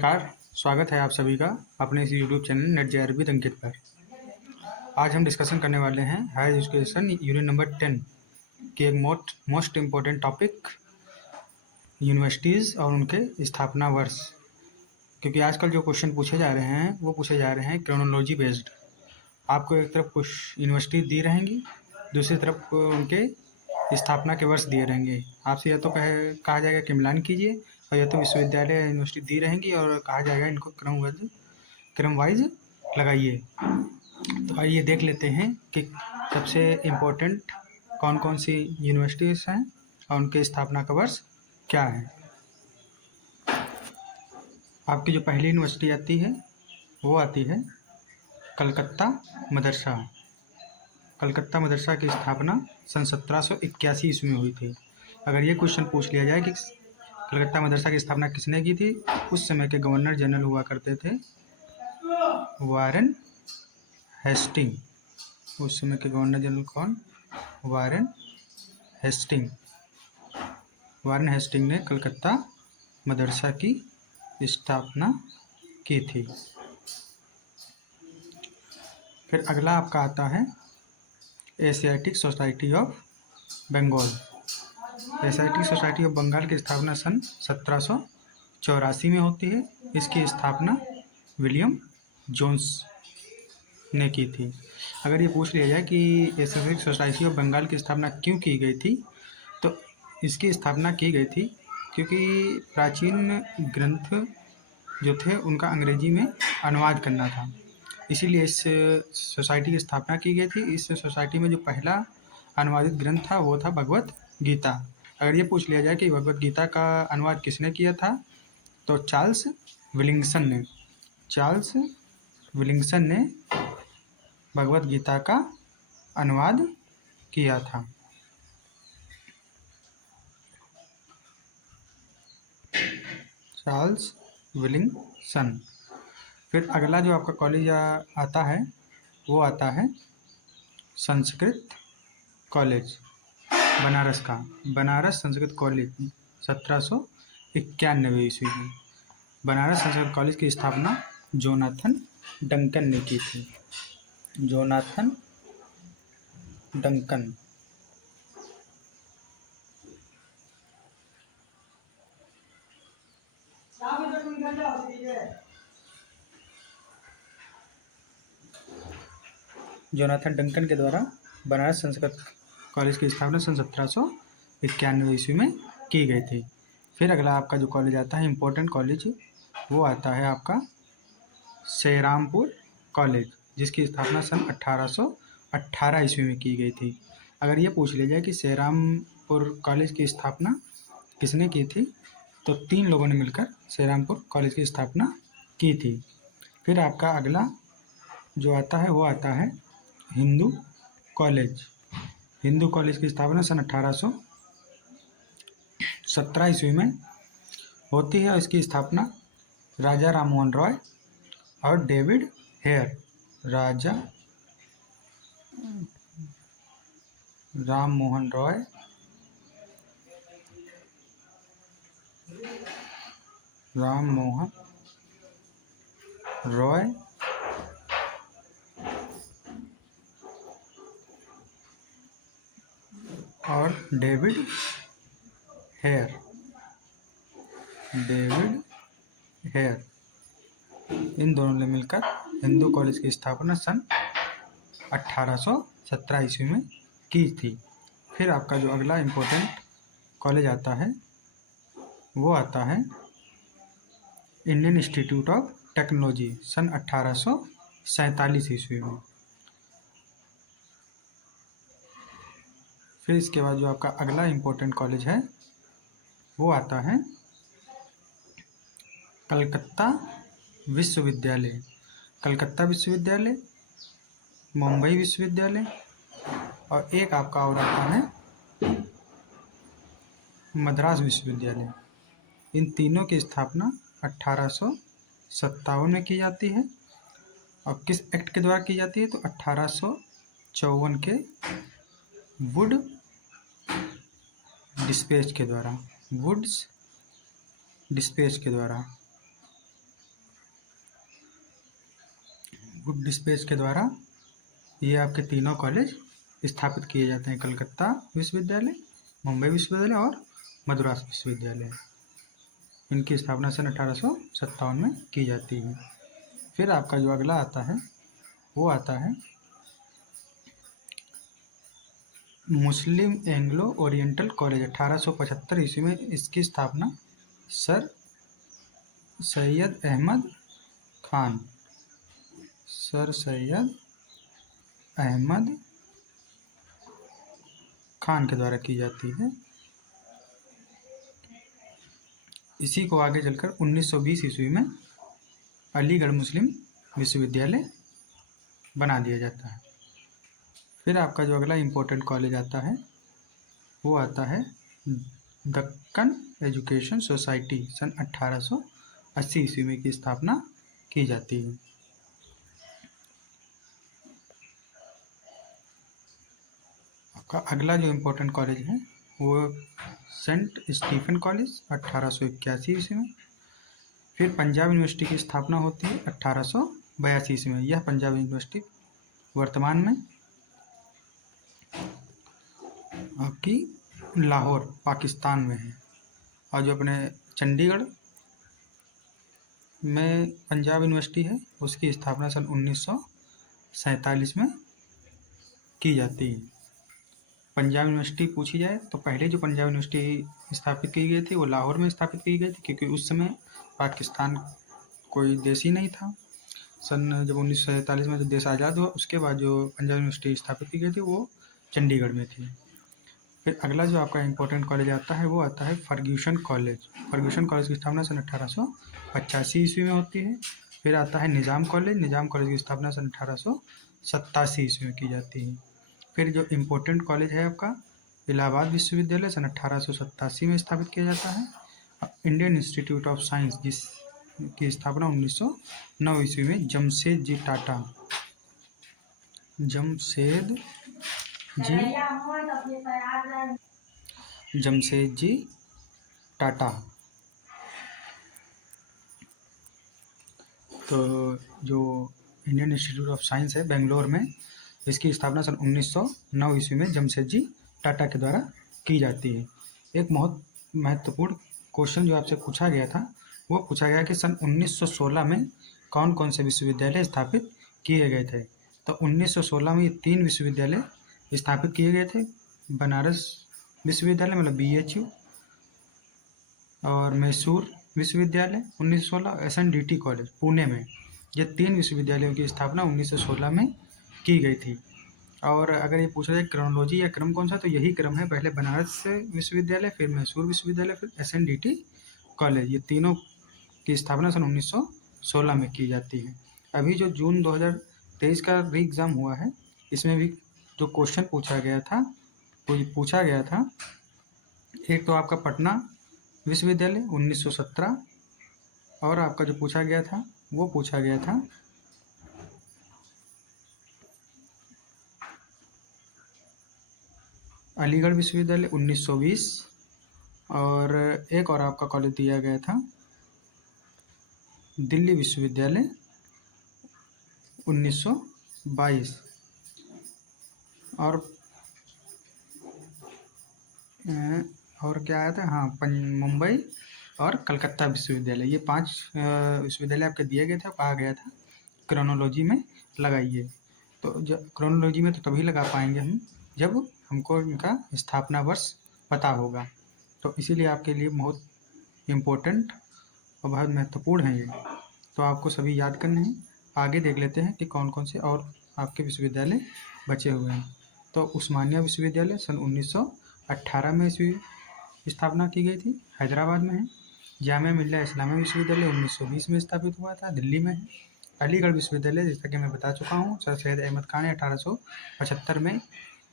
नमस्कार, स्वागत है आप सभी का अपने इस YouTube channel NET J with Ankit पर। आज हम डिस्कशन करने वाले हैं हायर एजुकेशन यूनिट नंबर 10 के एक मोस्ट इम्पोर्टेंट टॉपिक यूनिवर्सिटीज़ और उनके स्थापना वर्ष। क्योंकि आजकल जो क्वेश्चन पूछे जा रहे हैं वो पूछे जा रहे हैं क्रोनोलॉजी बेस्ड। आपको एक तरफ कुछ यूनिवर्सिटी दी रहेंगी, दूसरी तरफ उनके स्थापना के वर्ष दिए रहेंगे। आपसे या तो कहा जाएगा कि मिलान कीजिए, और या तो विश्वविद्यालय या यूनिवर्सिटी दी रहेंगी और कहा जाएगा इनको क्रम वाइज लगाइए। तो आइए देख लेते हैं कि सबसे इम्पोर्टेंट कौन कौन सी यूनिवर्सिटीज़ हैं और उनके स्थापना का वर्ष क्या है। आपकी जो पहली यूनिवर्सिटी आती है वो आती है कलकत्ता मदरसा। कलकत्ता मदरसा की स्थापना सन 1781 ईस्वी में हुई थी। अगर ये क्वेश्चन पूछ लिया जाए कि कलकत्ता मदरसा की स्थापना किसने की थी, उस समय के गवर्नर जनरल हुआ करते थे वारेन हेस्टिंग। उस समय के गवर्नर जनरल कौन? Warren Hastings. वारेन हेस्टिंग ने कलकत्ता मदरसा की स्थापना की थी। फिर अगला आपका आता है Asiatic Society of Bengal. Asiatic Society of Bengal की स्थापना सन 1784 में होती है। इसकी स्थापना विलियम जोन्स ने की थी। अगर ये पूछ लिया जाए कि एशियाटिक सोसाइटी ऑफ बंगाल की स्थापना क्यों की गई थी, तो इसकी स्थापना की गई थी क्योंकि प्राचीन ग्रंथ जो थे उनका अंग्रेजी में अनुवाद करना था। इसीलिए इस सोसाइटी की स्थापना की गई थी। इस सोसाइटी में जो पहला अनुवादित ग्रंथ था वो था भगवत गीता। अगर ये पूछ लिया जाए कि भगवत गीता का अनुवाद किसने किया था, तो चार्ल्स विलिंगसन ने भगवत गीता का अनुवाद किया था। चार्ल्स विलिंगसन। फिर अगला जो आपका कॉलेज आता है वो आता है संस्कृत कॉलेज बनारस का। बनारस संस्कृत कॉलेज 1791 ईस्वी में। बनारस संस्कृत कॉलेज की स्थापना जोनाथन डंकन ने की थी। Jonathan Duncan. जोनाथन डंकन के द्वारा बनारस संस्कृत कॉलेज की स्थापना सन 1791 ईस्वी में की गई थी। फिर अगला आपका जो कॉलेज आता है इम्पोर्टेंट कॉलेज, वो आता है आपका सेरामपुर कॉलेज, जिसकी स्थापना सन 1818 ईस्वी में की गई थी। अगर ये पूछ लिया जाए कि सेरामपुर कॉलेज की स्थापना किसने की थी, तो 3 लोगों ने मिलकर सेरामपुर कॉलेज की स्थापना की थी। फिर आपका अगला जो आता है वो आता है हिंदू कॉलेज। हिंदू कॉलेज की स्थापना सन 1817 ईस्वी में होती है। इसकी स्थापना राजा राम मोहन रॉय और डेविड हेयर। राजा राम मोहन रॉय और डेविड हेयर। इन दोनों ने मिलकर हिंदू कॉलेज की स्थापना सन 1817 ईस्वी में की थी। फिर आपका जो अगला इम्पोर्टेंट कॉलेज आता है वो आता है इंडियन इंस्टीट्यूट ऑफ टेक्नोलॉजी सन 1847 ईस्वी में। फिर इसके बाद जो आपका अगला इम्पोर्टेंट कॉलेज है वो आता है कलकत्ता विश्वविद्यालय। कलकत्ता विश्वविद्यालय, मुंबई विश्वविद्यालय और एक आपका और आता है मद्रास विश्वविद्यालय। इन तीनों की स्थापना 1857 में की जाती है। और किस एक्ट के द्वारा की जाती है, तो 1854 के वुड डिस्पेच के द्वारा। गुड डिस्पैच के द्वारा ये आपके तीनों कॉलेज स्थापित किए जाते हैं, कलकत्ता विश्वविद्यालय, मुंबई विश्वविद्यालय और मद्रास विश्वविद्यालय। इनकी स्थापना सन 1857 में की जाती है। फिर आपका जो अगला आता है वो आता है मुस्लिम एंग्लो ओरिएंटल कॉलेज। 1875 ईस्वी में इसकी स्थापना सर सैयद अहमद खान के द्वारा की जाती है। इसी को आगे चलकर 1920 ईस्वी में अलीगढ़ मुस्लिम विश्वविद्यालय बना दिया जाता है। फिर आपका जो अगला इम्पोर्टेंट कॉलेज आता है वो आता है दक्कन एजुकेशन सोसाइटी। सन 1880 ईस्वी में की स्थापना की जाती है। आपका अगला जो इम्पोर्टेंट कॉलेज है वो सेंट स्टीफन कॉलेज 1881 ईस्वी में। फिर पंजाब यूनिवर्सिटी की स्थापना होती है 1882 ईस्वी में। यह पंजाब यूनिवर्सिटी वर्तमान में आपकी लाहौर पाकिस्तान में है। और जो अपने चंडीगढ़ में पंजाब यूनिवर्सिटी है उसकी स्थापना सन 1947 में की जाती है। पंजाब यूनिवर्सिटी पूछी जाए तो पहले जो पंजाब यूनिवर्सिटी स्थापित की गई थी वो लाहौर में स्थापित की गई थी, क्योंकि उस समय पाकिस्तान कोई देश ही नहीं था। सन जब 1947 में जब देश आज़ाद हुआ उसके बाद जो पंजाब यूनिवर्सिटी स्थापित की गई थी वो चंडीगढ़ में थी। फिर अगला जो आपका इम्पोर्टेंट कॉलेज आता है वो आता है फर्ग्यूसन कॉलेज। फर्ग्यूसन कॉलेज की स्थापना सन 1885 ईस्वी में होती है। फिर आता है निज़ाम कॉलेज की स्थापना सन 1887 ईस्वी में की जाती है। फिर जो इम्पोर्टेंट कॉलेज है आपका इलाहाबाद विश्वविद्यालय सन 1887 में स्थापित किया जाता है। इंडियन इंस्टीट्यूट ऑफ साइंस जिसकी स्थापना 1909 ईस्वी में जमशेद जी टाटा। तो जो इंडियन इंस्टीट्यूट ऑफ साइंस है बेंगलोर में, इसकी स्थापना सन 1909 ईस्वी में जमशेद जी टाटा के द्वारा की जाती है। एक बहुत महत्वपूर्ण क्वेश्चन जो आपसे पूछा गया था वो पूछा गया कि सन 1916 में कौन कौन से विश्वविद्यालय स्थापित किए गए थे। तो 1916 में ये 3 विश्वविद्यालय स्थापित किए गए थे। बनारस विश्वविद्यालय मतलब BHU और मैसूर विश्वविद्यालय 1916, SNDT कॉलेज पुणे में। ये 3 विश्वविद्यालयों की स्थापना 1916 में की गई थी। और अगर ये पूछा जाए क्रोनोलॉजी या क्रम कौन सा, तो यही क्रम है, पहले बनारस विश्वविद्यालय, फिर मैसूर विश्वविद्यालय, फिर SNDT कॉलेज। ये तीनों की स्थापना सन 1916 में की जाती है। अभी जो जून 2023 का री एग्ज़ाम हुआ है इसमें भी जो क्वेश्चन पूछा गया था एक तो आपका पटना विश्वविद्यालय 1917, और आपका जो पूछा गया था वो पूछा गया था अलीगढ़ विश्वविद्यालय 1920, और एक और आपका कॉलेज दिया गया था दिल्ली विश्वविद्यालय 1922। और क्या आया था, हाँ मुंबई और कलकत्ता विश्वविद्यालय। ये 5 विश्वविद्यालय आपके दिए गए थे। कहा गया था क्रोनोलॉजी में लगाइए। तो क्रोनोलॉजी में तो तभी लगा पाएंगे हम जब हमको इनका स्थापना वर्ष पता होगा। तो इसीलिए आपके लिए बहुत इम्पोर्टेंट और बहुत महत्वपूर्ण है ये। तो आपको सभी याद करने हैं। आगे देख लेते हैं कि कौन कौन से और आपके विश्वविद्यालय बचे हुए हैं। तो उस्मानिया विश्वविद्यालय सन 1918 में इसकी स्थापना की गई थी, हैदराबाद में है। जामिया मिल्लिया इस्लामिया विश्वविद्यालय 1920 में स्थापित हुआ था, दिल्ली में है। अलीगढ़ विश्वविद्यालय जैसा कि मैं बता चुका हूँ, सर सैयद अहमद खान ने 1875 में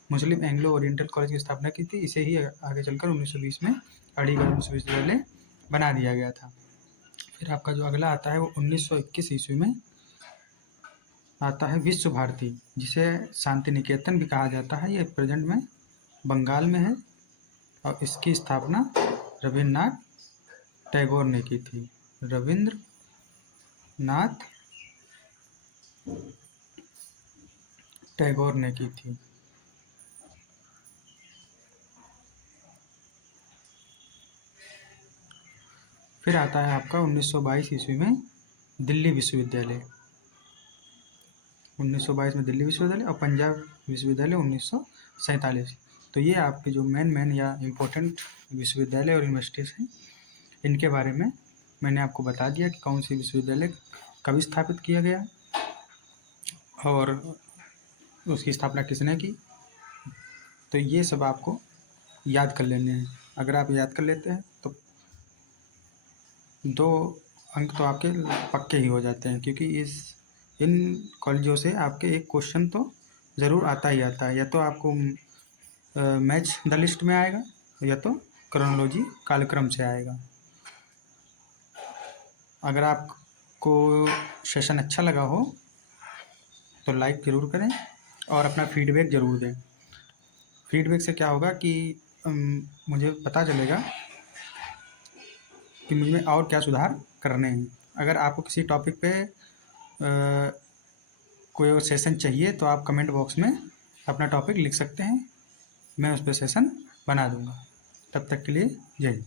मुस्लिम एंग्लो ओरिएंटल कॉलेज की स्थापना की थी। इसे ही आगे चलकर 1920 में अलीगढ़ विश्वविद्यालय बना दिया गया था। फिर आपका जो अगला आता है वो 1921 ईस्वी में आता है विश्व भारती, जिसे शांति निकेतन भी कहा जाता है। ये प्रेजेंट में बंगाल में है और इसकी स्थापना रविन्द्रनाथ टैगोर ने की थी। रविन्द्रनाथ टैगोर ने की थी। फिर आता है आपका 1922 ईस्वी में दिल्ली विश्वविद्यालय, 1922 में दिल्ली विश्वविद्यालय, और पंजाब विश्वविद्यालय 1947। तो ये आपके जो मेन या इम्पोर्टेंट विश्वविद्यालय और यूनिवर्सिटीज़ हैं, इनके बारे में मैंने आपको बता दिया कि कौन सी विश्वविद्यालय कब स्थापित किया गया और उसकी स्थापना किसने की। तो ये सब आपको याद कर लेने हैं। अगर आप याद कर लेते हैं तो 2 अंक तो आपके पक्के ही हो जाते हैं, क्योंकि इन कॉलेजों से आपके एक क्वेश्चन तो ज़रूर आता ही आता है। या तो आपको मैच द लिस्ट में आएगा, या तो क्रोनोलॉजी कालक्रम से आएगा। अगर आपको सेशन अच्छा लगा हो तो लाइक ज़रूर करें और अपना फीडबैक ज़रूर दें। फीडबैक से क्या होगा कि मुझे पता चलेगा कि मुझ में और क्या सुधार करने हैं। अगर आपको किसी टॉपिक पे कोई और सेशन चाहिए तो आप कमेंट बॉक्स में अपना टॉपिक लिख सकते हैं, मैं उस पर सेशन बना दूंगा। तब तक के लिए जय हिंद।